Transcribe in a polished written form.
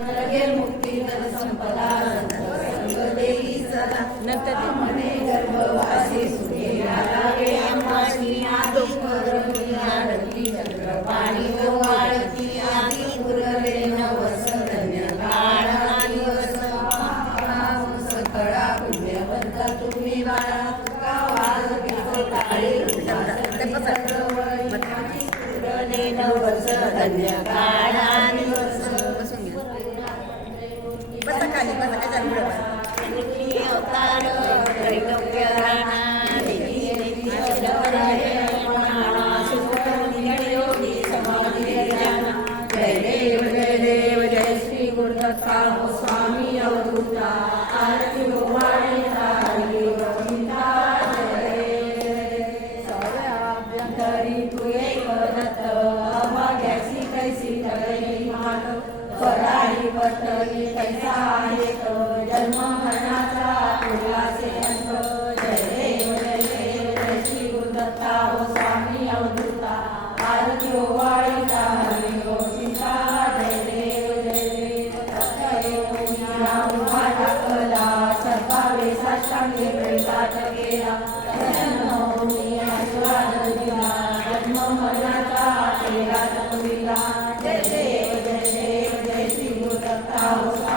लगेल मुक्ती धन संपदा सर्व देई सदा नंतर म्हणे गर्भवासी सुखे लागे आम्हासी आदि करणी आरती चंद्रपाणी ओवाळती आदि पुरले नवस धन्य काळ आणि सकळा पुण्यवंत तुम्ही बाळा पुरले नवस धन्य काळ आणि अवतार त्रैलोक्य राणा जय देव जय श्री गुरुदत्ता स्वामी अवधूता आरती ओवाळी हरी गोविंदा सर्वाभ्यंतरी तू एक दत्त अभाग्याची कैसी तळे मान फराळी पटली कैसा आहे जन्म मरणाचा उल्हासे अंत जय देव जय श्री गुरुदत्ता स्वामी अवधूता आरती ओवाळी हरी गोविंदा जय देव उभा टाकला सर्वावे साष्टांगे प्रेतात केला आशीर्वाद दिला जन्म मरणाचा केला तपविला जय देव जय श्री गुरुदत्ता